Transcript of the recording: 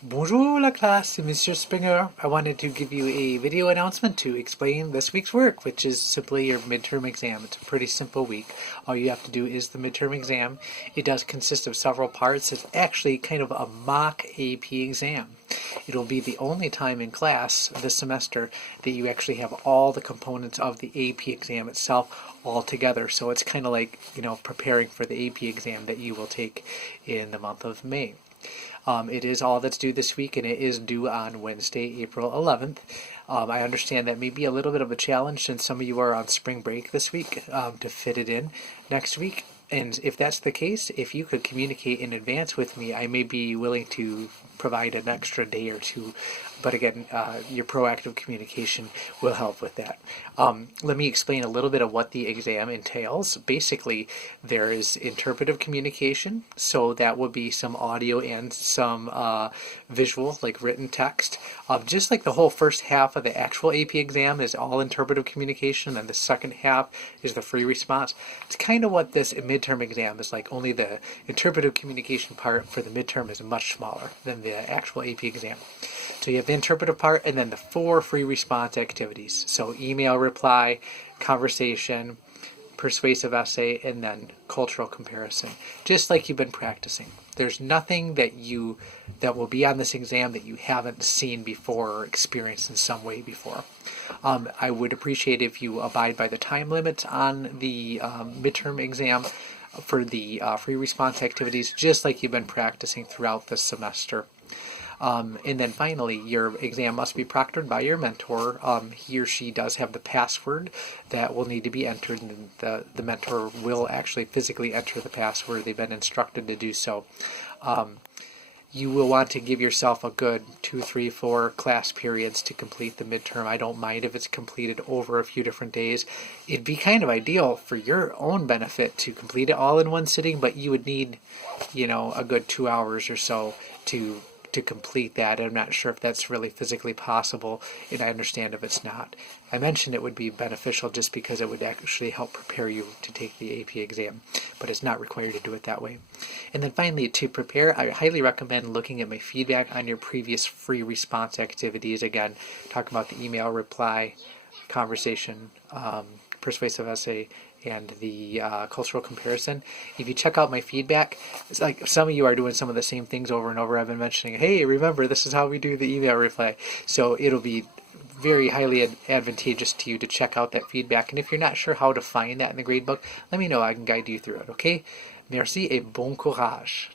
Bonjour la classe, c'est Mr. Springer. I wanted to give you a video announcement to explain this week's work, which is simply your midterm exam. It's a pretty simple week. All you have to do is the midterm exam. It does consist of several parts. It's actually kind of a mock AP exam. It'll be the only time in class this semester that you actually have all the components of the AP exam itself all together. So it's kind of like, preparing for the AP exam that you will take in the month of May. It is all that's due this week, and it is due on Wednesday, April 11th. I understand that may be a little bit of a challenge since some of you are on spring break this week to fit it in next week. And if that's the case, if you could communicate in advance with me, I may be willing to provide an extra day or two. But again, your proactive communication will help with that. Let me explain a little bit of what the exam entails. Basically, there is interpretive communication, so that would be some audio and some visual, like written text. Just like the whole first half of the actual AP exam is all interpretive communication, and the second half is the free response. It's kind of what this midterm exam is like, only the interpretive communication part for the midterm is much smaller than the actual AP exam. So you have the interpretive part and then the 4 free response activities. So email reply, conversation, persuasive essay, and then cultural comparison, just like you've been practicing. There's nothing that will be on this exam that you haven't seen before or experienced in some way before. I would appreciate if you abide by the time limits on the midterm exam for the free response activities, just like you've been practicing throughout this semester. And then finally, your exam must be proctored by your mentor. He or she does have the password that will need to be entered, and the mentor will actually physically enter the password. They've been instructed to do so. You will want to give yourself a good 2, 3, 4 class periods to complete the midterm. I don't mind if it's completed over a few different days. It'd be kind of ideal for your own benefit to complete it all in one sitting, but you would need, a good 2 hours or so to complete that. I'm not sure if that's really physically possible, and I understand if it's not. I mentioned it would be beneficial just because it would actually help prepare you to take the AP exam, but it's not required to do it that way. And then finally, to prepare, I highly recommend looking at my feedback on your previous free response activities. Again, talking about the email reply, conversation, persuasive essay, and the cultural comparison. If you check out my feedback, it's like some of you are doing some of the same things over and over. I've been mentioning, hey, remember, this is how we do the email reply. So it'll be very highly advantageous to you to check out that feedback. And if you're not sure how to find that in the gradebook, let me know. I can guide you through it, okay? Merci et bon courage.